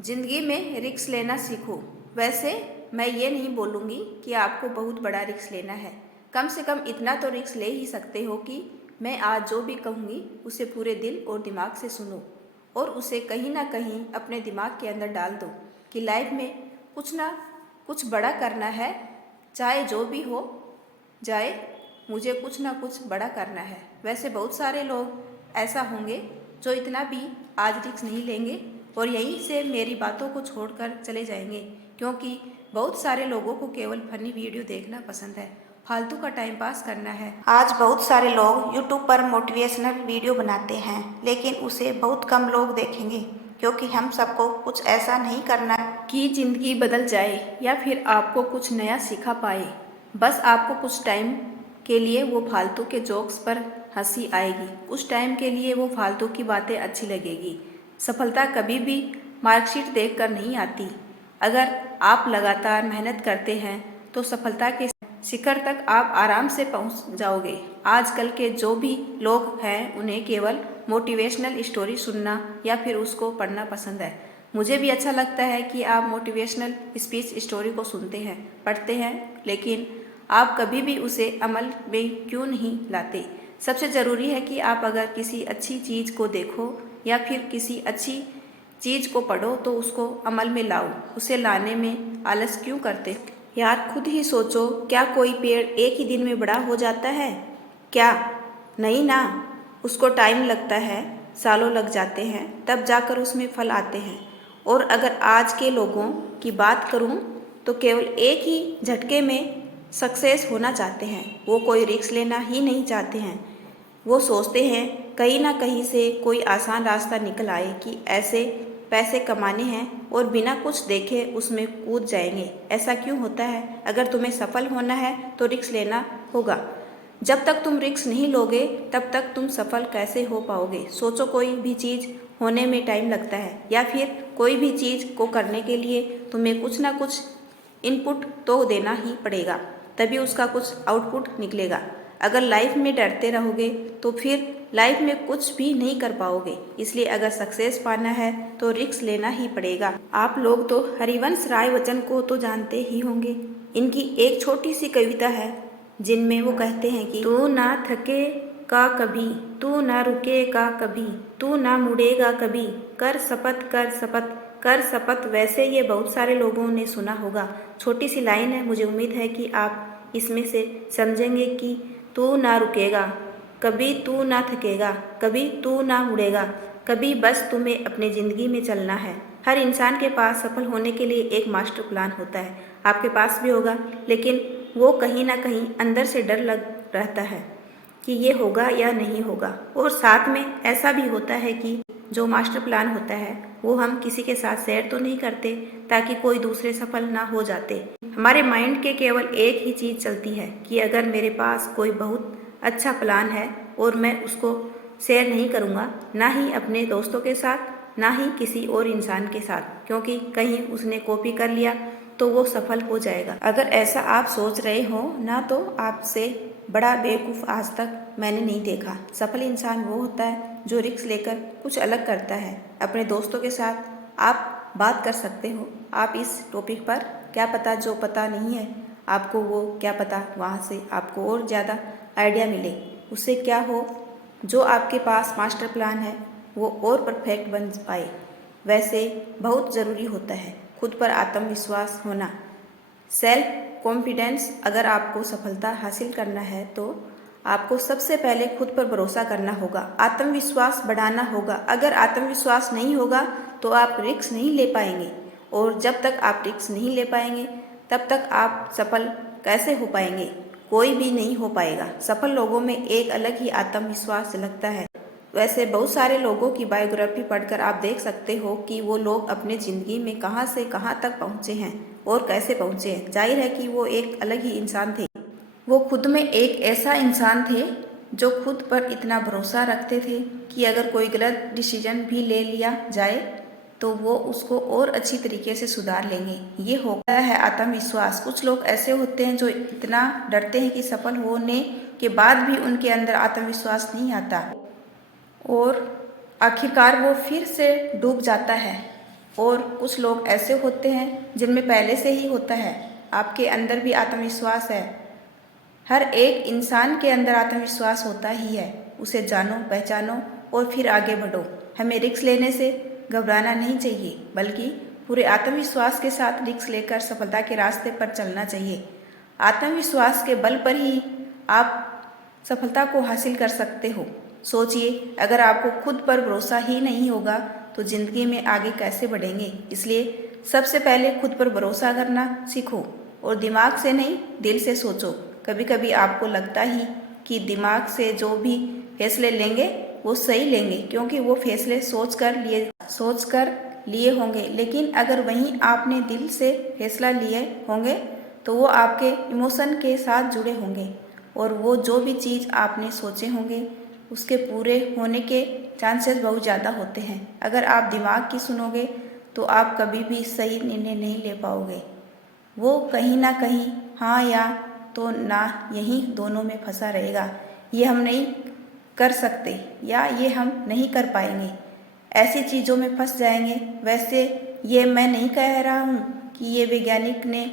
ज़िंदगी में रिस्क लेना सीखो। वैसे मैं ये नहीं बोलूँगी कि आपको बहुत बड़ा रिस्क लेना है। कम से कम इतना तो रिस्क ले ही सकते हो कि मैं आज जो भी कहूँगी उसे पूरे दिल और दिमाग से सुनो और उसे कहीं ना कहीं अपने दिमाग के अंदर डाल दो कि लाइफ में कुछ ना कुछ बड़ा करना है। चाहे जो भी हो जाए, मुझे कुछ ना कुछ बड़ा करना है। वैसे बहुत सारे लोग ऐसा होंगे जो इतना भी आज रिस्क नहीं लेंगे और यहीं से मेरी बातों को छोड़कर चले जाएंगे, क्योंकि बहुत सारे लोगों को केवल फनी वीडियो देखना पसंद है, फालतू का टाइम पास करना है। आज बहुत सारे लोग यूट्यूब पर मोटिवेशनल वीडियो बनाते हैं, लेकिन उसे बहुत कम लोग देखेंगे, क्योंकि हम सबको कुछ ऐसा नहीं करना कि ज़िंदगी बदल जाए या फिर आपको कुछ नया सिखा पाए। बस आपको कुछ टाइम के लिए वो फालतू के जोक्स पर हंसी आएगी, उस टाइम के लिए वो फालतू की बातें अच्छी लगेगी। सफलता कभी भी मार्कशीट देखकर नहीं आती। अगर आप लगातार मेहनत करते हैं तो सफलता के शिखर तक आप आराम से पहुंच जाओगे। आजकल के जो भी लोग हैं उन्हें केवल मोटिवेशनल स्टोरी सुनना या फिर उसको पढ़ना पसंद है। मुझे भी अच्छा लगता है कि आप मोटिवेशनल स्पीच स्टोरी को सुनते हैं, पढ़ते हैं, लेकिन आप कभी भी उसे अमल में क्यों नहीं लाते? सबसे ज़रूरी है कि आप अगर किसी अच्छी चीज़ को देखो या फिर किसी अच्छी चीज़ को पढ़ो तो उसको अमल में लाओ। उसे लाने में आलस क्यों करते? यार खुद ही सोचो, क्या कोई पेड़ एक ही दिन में बड़ा हो जाता है? क्या नहीं ना, उसको टाइम लगता है, सालों लग जाते हैं, तब जाकर उसमें फल आते हैं। और अगर आज के लोगों की बात करूं तो केवल एक ही झटके में सक्सेस होना चाहते हैं। वो कोई रिस्क लेना ही नहीं चाहते हैं। वो सोचते हैं कहीं ना कहीं से कोई आसान रास्ता निकल आए कि ऐसे पैसे कमाने हैं और बिना कुछ देखे उसमें कूद जाएंगे। ऐसा क्यों होता है? अगर तुम्हें सफल होना है तो रिस्क लेना होगा। जब तक तुम रिस्क नहीं लोगे तब तक तुम सफल कैसे हो पाओगे? सोचो, कोई भी चीज़ होने में टाइम लगता है या फिर कोई भी चीज़ को करने के लिए तुम्हें कुछ ना कुछ इनपुट तो देना ही पड़ेगा, तभी उसका कुछ आउटपुट निकलेगा। अगर लाइफ में डरते रहोगे तो फिर लाइफ में कुछ भी नहीं कर पाओगे। इसलिए अगर सक्सेस पाना है तो रिस्क लेना ही पड़ेगा। आप लोग तो हरिवंश राय बच्चन को तो जानते ही होंगे। इनकी एक छोटी सी कविता है जिनमें वो कहते हैं कि तू ना थके का कभी, तू ना रुकेगा कभी, तू ना मुड़ेगा कभी, कर शपथ कर शपथ कर शपथ। वैसे ये बहुत सारे लोगों ने सुना होगा। छोटी सी लाइन है, मुझे उम्मीद है कि आप इसमें से समझेंगे कि तू ना रुकेगा कभी, तू ना थकेगा कभी, तू ना मुड़ेगा कभी, बस तुम्हें अपने ज़िंदगी में चलना है। हर इंसान के पास सफल होने के लिए एक मास्टर प्लान होता है। आपके पास भी होगा, लेकिन वो कहीं ना कहीं अंदर से डर लग रहता है कि ये होगा या नहीं होगा। और साथ में ऐसा भी होता है कि जो मास्टर प्लान होता है वो हम किसी के साथ शेयर तो नहीं करते ताकि कोई दूसरे सफल ना हो जाते। हमारे माइंड के केवल एक ही चीज़ चलती है कि अगर मेरे पास कोई बहुत अच्छा प्लान है और मैं उसको शेयर नहीं करूँगा, ना ही अपने दोस्तों के साथ, ना ही किसी और इंसान के साथ, क्योंकि कहीं उसने कॉपी कर लिया तो वो सफल हो जाएगा। अगर ऐसा आप सोच रहे हो ना, तो आपसे बड़ा बेवकूफ़ आज तक मैंने नहीं देखा। सफल इंसान वो होता है जो रिस्क लेकर कुछ अलग करता है। अपने दोस्तों के साथ आप बात कर सकते हो आप इस टॉपिक पर। क्या पता जो पता नहीं है आपको, वो क्या पता वहाँ से आपको और ज़्यादा आइडिया मिले। उससे क्या हो, जो आपके पास मास्टर प्लान है वो और परफेक्ट बन पाए। वैसे बहुत ज़रूरी होता है खुद पर आत्मविश्वास होना, सेल्फ कॉन्फिडेंस। अगर आपको सफलता हासिल करना है तो आपको सबसे पहले खुद पर भरोसा करना होगा, आत्मविश्वास बढ़ाना होगा। अगर आत्मविश्वास नहीं होगा तो आप रिस्क नहीं ले पाएंगे, और जब तक आप रिस्क नहीं ले पाएंगे तब तक आप सफल कैसे हो पाएंगे? कोई भी नहीं हो पाएगा। सफल लोगों में एक अलग ही आत्मविश्वास झलकता है। वैसे बहुत सारे लोगों की बायोग्राफी पढ़कर आप देख सकते हो कि वो लोग अपने ज़िंदगी में कहाँ से कहाँ तक पहुँचे हैं और कैसे पहुँचे हैं। जाहिर है कि वो एक अलग ही इंसान थे। वो खुद में एक ऐसा इंसान थे जो खुद पर इतना भरोसा रखते थे कि अगर कोई गलत डिसीजन भी ले लिया जाए तो वो उसको और अच्छी तरीके से सुधार लेंगे। ये होता है आत्मविश्वास। कुछ लोग ऐसे होते हैं जो इतना डरते हैं कि सफल होने के बाद भी उनके अंदर आत्मविश्वास नहीं आता और आखिरकार वो फिर से डूब जाता है। और कुछ लोग ऐसे होते हैं जिनमें पहले से ही होता है। आपके अंदर भी आत्मविश्वास है। हर एक इंसान के अंदर आत्मविश्वास होता ही है। उसे जानो, पहचानो और फिर आगे बढ़ो। हमें रिस्क लेने से घबराना नहीं चाहिए, बल्कि पूरे आत्मविश्वास के साथ रिस्क लेकर सफलता के रास्ते पर चलना चाहिए। आत्मविश्वास के बल पर ही आप सफलता को हासिल कर सकते हो। सोचिए, अगर आपको खुद पर भरोसा ही नहीं होगा तो जिंदगी में आगे कैसे बढ़ेंगे। इसलिए सबसे पहले खुद पर भरोसा करना सीखो और दिमाग से नहीं, दिल से सोचो। कभी कभी आपको लगता ही कि दिमाग से जो भी फैसले लेंगे वो सही लेंगे, क्योंकि वो फैसले सोच कर लिए होंगे। लेकिन अगर वहीं आपने दिल से फैसला लिए होंगे तो वो आपके इमोशन के साथ जुड़े होंगे और वो जो भी चीज़ आपने सोचे होंगे उसके पूरे होने के चांसेस बहुत ज़्यादा होते हैं। अगर आप दिमाग की सुनोगे तो आप कभी भी सही निर्णय नहीं ले पाओगे। वो कहीं ना कहीं हाँ या तो ना, यही दोनों में फंसा रहेगा। ये हम नहीं कर सकते या ये हम नहीं कर पाएंगे, ऐसी चीज़ों में फंस जाएंगे। वैसे ये मैं नहीं कह रहा हूँ कि ये वैज्ञानिक ने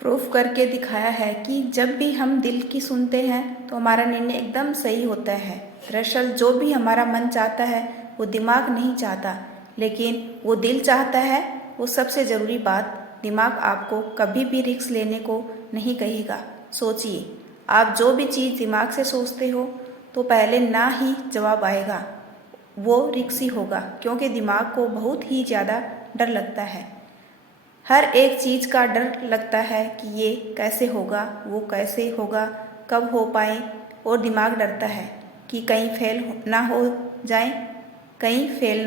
प्रूफ करके दिखाया है कि जब भी हम दिल की सुनते हैं तो हमारा निर्णय एकदम सही होता है। दरअसल जो भी हमारा मन चाहता है वो दिमाग नहीं चाहता, लेकिन वो दिल चाहता है। वो सबसे ज़रूरी बात, दिमाग आपको कभी भी रिस्क लेने को नहीं कहेगा। सोचिए, आप जो भी चीज़ दिमाग से सोचते हो तो पहले ना ही जवाब आएगा, वो रिस्क ही होगा, क्योंकि दिमाग को बहुत ही ज़्यादा डर लगता है। हर एक चीज़ का डर लगता है कि ये कैसे होगा, वो कैसे होगा, कब हो पाए। और दिमाग डरता है कि कहीं फेल ना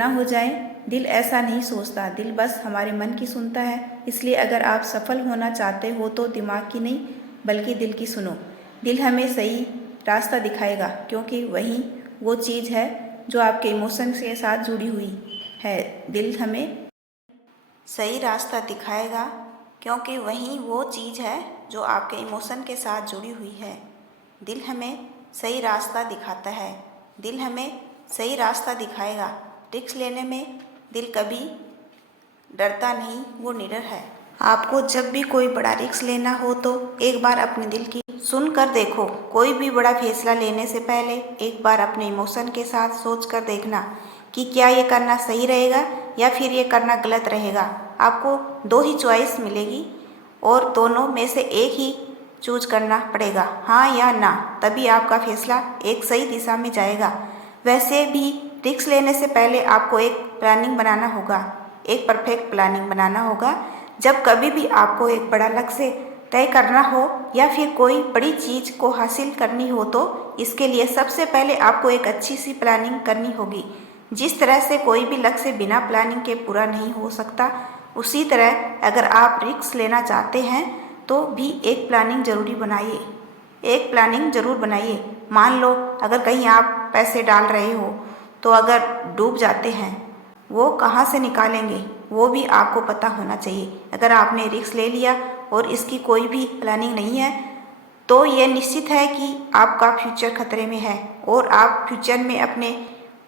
हो जाए। दिल ऐसा नहीं सोचता, दिल बस हमारे मन की सुनता है। इसलिए अगर आप सफल होना चाहते हो तो दिमाग की नहीं बल्कि दिल की सुनो। दिल हमें सही रास्ता दिखाएगा, क्योंकि वही वो चीज़ है जो आपके इमोशन के साथ जुड़ी हुई है। दिल हमें सही रास्ता दिखाएगा, क्योंकि वही वो चीज़ है जो आपके इमोशन के साथ जुड़ी हुई है। दिल हमें सही रास्ता दिखाता है। दिल हमें सही रास्ता दिखाएगा। रिस्क लेने में दिल कभी डरता नहीं, वो निडर है। आपको जब भी कोई बड़ा रिस्क लेना हो तो एक बार अपने दिल की सुन कर देखो। कोई भी बड़ा फैसला लेने से पहले एक बार अपने इमोशन के साथ सोच कर देखना कि क्या ये करना सही रहेगा या फिर ये करना गलत रहेगा। आपको दो ही चॉइस मिलेगी और दोनों में से एक ही चूज करना पड़ेगा, हाँ या ना। तभी आपका फैसला एक सही दिशा में जाएगा। वैसे भी रिस्क लेने से पहले आपको एक प्लानिंग बनाना होगा, एक परफेक्ट प्लानिंग बनाना होगा। जब कभी भी आपको एक बड़ा लक्ष्य तय करना हो या फिर कोई बड़ी चीज़ को हासिल करनी हो तो इसके लिए सबसे पहले आपको एक अच्छी सी प्लानिंग करनी होगी। जिस तरह से कोई भी लक्ष्य बिना प्लानिंग के पूरा नहीं हो सकता, उसी तरह अगर आप रिस्क लेना चाहते हैं तो भी एक प्लानिंग जरूर बनाइए। मान लो अगर कहीं आप पैसे डाल रहे हो तो अगर डूब जाते हैं, वो कहाँ से निकालेंगे वो भी आपको पता होना चाहिए। अगर आपने रिस्क ले लिया और इसकी कोई भी प्लानिंग नहीं है तो ये निश्चित है कि आपका फ्यूचर खतरे में है और आप फ्यूचर में अपने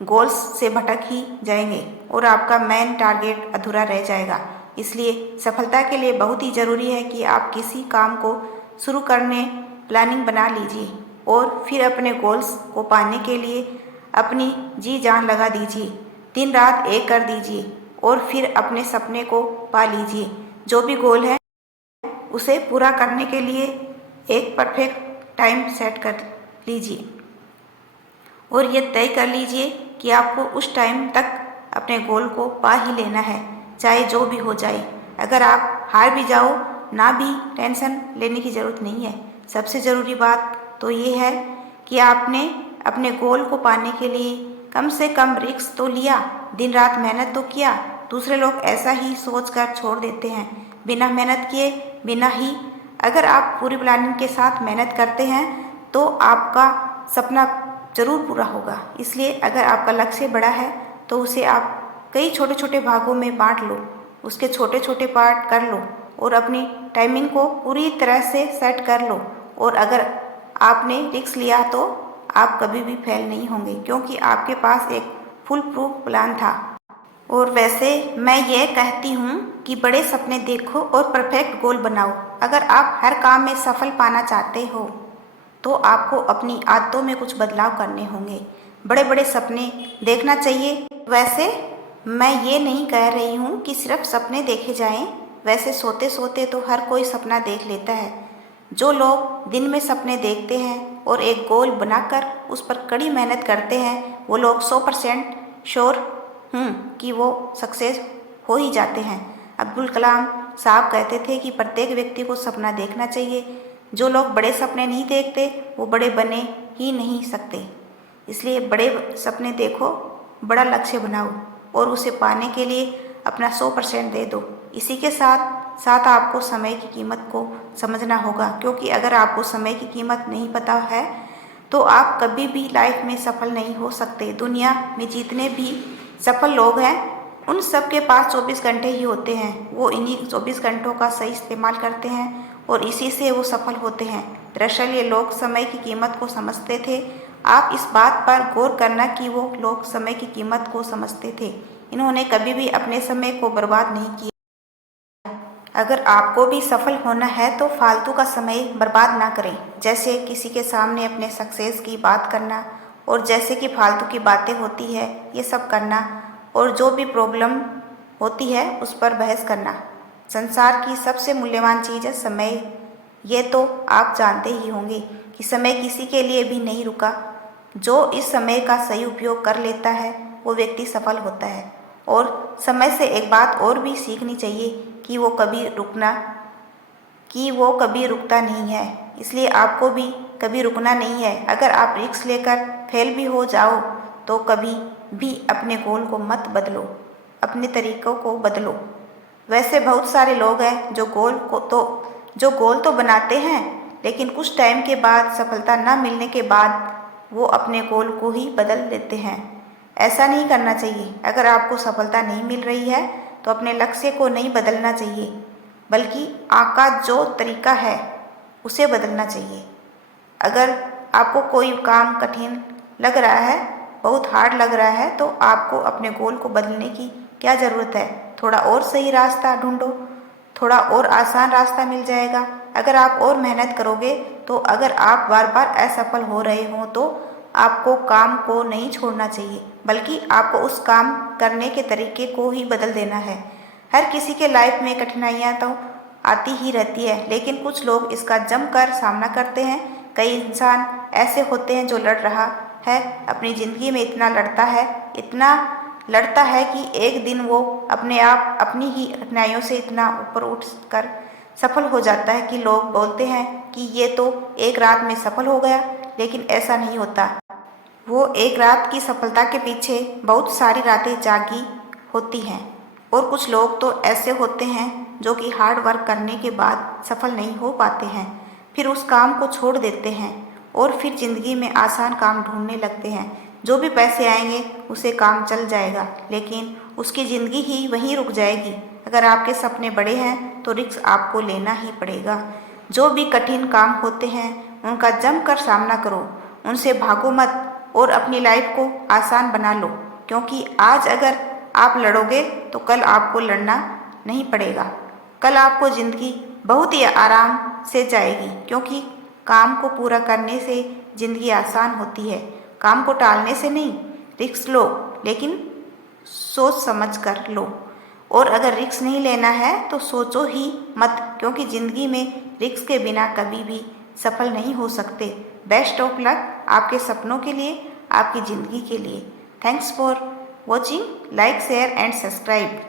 गोल्स से भटक ही जाएंगे और आपका मेन टारगेट अधूरा रह जाएगा। इसलिए सफलता के लिए बहुत ही ज़रूरी है कि आप किसी काम को शुरू करने प्लानिंग बना लीजिए और फिर अपने गोल्स को पाने के लिए अपनी जी जान लगा दीजिए। दिन रात एक कर दीजिए और फिर अपने सपने को पा लीजिए। जो भी गोल है उसे पूरा करने के लिए एक परफेक्ट टाइम सेट कर लीजिए और ये तय कर लीजिए कि आपको उस टाइम तक अपने गोल को पा ही लेना है, चाहे जो भी हो जाए। अगर आप हार भी जाओ ना भी टेंशन लेने की ज़रूरत नहीं है। सबसे ज़रूरी बात तो ये है कि आपने अपने गोल को पाने के लिए कम से कम रिस्क तो लिया, दिन रात मेहनत तो किया। दूसरे लोग ऐसा ही सोच कर छोड़ देते हैं, बिना मेहनत किए बिना ही। अगर आप पूरी प्लानिंग के साथ मेहनत करते हैं तो आपका सपना जरूर पूरा होगा। इसलिए अगर आपका लक्ष्य बड़ा है तो उसे आप कई छोटे छोटे भागों में बांट लो, उसके छोटे छोटे पार्ट कर लो और अपनी टाइमिंग को पूरी तरह से सेट कर लो। और अगर आपने रिस्क लिया तो आप कभी भी फेल नहीं होंगे, क्योंकि आपके पास एक फुल प्रूफ प्लान था। और वैसे मैं ये कहती हूँ कि बड़े सपने देखो और परफेक्ट गोल बनाओ। अगर आप हर काम में सफल पाना चाहते हो तो आपको अपनी आदतों में कुछ बदलाव करने होंगे। बड़े बड़े सपने देखना चाहिए। वैसे मैं ये नहीं कह रही हूँ कि सिर्फ सपने देखे जाएं। वैसे सोते सोते तो हर कोई सपना देख लेता है। जो लोग दिन में सपने देखते हैं और एक गोल बनाकर उस पर कड़ी मेहनत करते हैं, वो लोग 100% श्योर हूँ कि वो सक्सेस हो ही जाते हैं। अब्दुल कलाम साहब कहते थे कि प्रत्येक व्यक्ति को सपना देखना चाहिए। जो लोग बड़े सपने नहीं देखते वो बड़े बने ही नहीं सकते। इसलिए बड़े सपने देखो, बड़ा लक्ष्य बनाओ और उसे पाने के लिए अपना 100% दे दो। इसी के साथ साथ आपको समय की कीमत को समझना होगा, क्योंकि अगर आपको समय की कीमत नहीं पता है तो आप कभी भी लाइफ में सफल नहीं हो सकते। दुनिया में जितने भी सफल लोग हैं उन सब के पास 24 घंटे ही होते हैं। वो इन्हीं 24 घंटों का सही इस्तेमाल करते हैं और इसी से वो सफल होते हैं। दरअसल ये लोग समय की कीमत को समझते थे। आप इस बात पर गौर करना कि वो लोग समय की कीमत को समझते थे। इन्होंने कभी भी अपने समय को बर्बाद नहीं किया। अगर आपको भी सफल होना है तो फालतू का समय बर्बाद ना करें, जैसे किसी के सामने अपने सक्सेस की बात करना और जैसे कि फालतू की बातें होती है ये सब करना, और जो भी प्रॉब्लम होती है उस पर बहस करना। संसार की सबसे मूल्यवान चीज़ है समय। ये तो आप जानते ही होंगे कि समय किसी के लिए भी नहीं रुका। जो इस समय का सही उपयोग कर लेता है वो व्यक्ति सफल होता है। और समय से एक बात और भी सीखनी चाहिए कि वो कभी रुकता नहीं है। इसलिए आपको भी कभी रुकना नहीं है। अगर आप रिस्क लेकर फेल भी हो जाओ तो कभी भी अपने गोल को मत बदलो, अपने तरीक़ों को बदलो। वैसे बहुत सारे लोग हैं जो गोल तो बनाते हैं, लेकिन कुछ टाइम के बाद सफलता न मिलने के बाद वो अपने गोल को ही बदल देते हैं। ऐसा नहीं करना चाहिए। अगर आपको सफलता नहीं मिल रही है तो अपने लक्ष्य को नहीं बदलना चाहिए, बल्कि आपका जो तरीका है उसे बदलना चाहिए। अगर आपको कोई काम कठिन लग रहा है, बहुत हार्ड लग रहा है, तो आपको अपने गोल को बदलने की क्या ज़रूरत है। थोड़ा और सही रास्ता ढूंढो, थोड़ा और आसान रास्ता मिल जाएगा। अगर आप और मेहनत करोगे तो अगर आप बार बार असफल हो रहे हो तो आपको काम को नहीं छोड़ना चाहिए, बल्कि आपको उस काम करने के तरीके को ही बदल देना है। हर किसी के लाइफ में कठिनाइयाँ तो आती ही रहती है, लेकिन कुछ लोग इसका जमकर सामना करते हैं। कई इंसान ऐसे होते हैं जो लड़ रहा है, अपनी ज़िंदगी में इतना लड़ता है कि एक दिन वो अपने आप अपनी ही कठिनाइयों से इतना ऊपर उठ कर सफल हो जाता है कि लोग बोलते हैं कि ये तो एक रात में सफल हो गया, लेकिन ऐसा नहीं होता। वो एक रात की सफलता के पीछे बहुत सारी रातें जागी होती हैं। और कुछ लोग तो ऐसे होते हैं जो कि हार्ड वर्क करने के बाद सफल नहीं हो पाते हैं, फिर उस काम को छोड़ देते हैं और फिर ज़िंदगी में आसान काम ढूंढने लगते हैं। जो भी पैसे आएंगे उसे काम चल जाएगा, लेकिन उसकी ज़िंदगी ही वहीं रुक जाएगी। अगर आपके सपने बड़े हैं तो रिस्क आपको लेना ही पड़ेगा। जो भी कठिन काम होते हैं उनका जमकर सामना करो, उनसे भागो मत और अपनी लाइफ को आसान बना लो, क्योंकि आज अगर आप लड़ोगे तो कल आपको लड़ना नहीं पड़ेगा। कल आपको ज़िंदगी बहुत ही आराम से जाएगी, क्योंकि काम को पूरा करने से ज़िंदगी आसान होती है, काम को टालने से नहीं। रिस्क लो, लेकिन सोच समझ कर लो। और अगर रिस्क नहीं लेना है तो सोचो ही मत, क्योंकि ज़िंदगी में रिस्क के बिना कभी भी सफल नहीं हो सकते। बेस्ट ऑफ लक आपके सपनों के लिए, आपकी ज़िंदगी के लिए। Thanks for watching, like share and subscribe.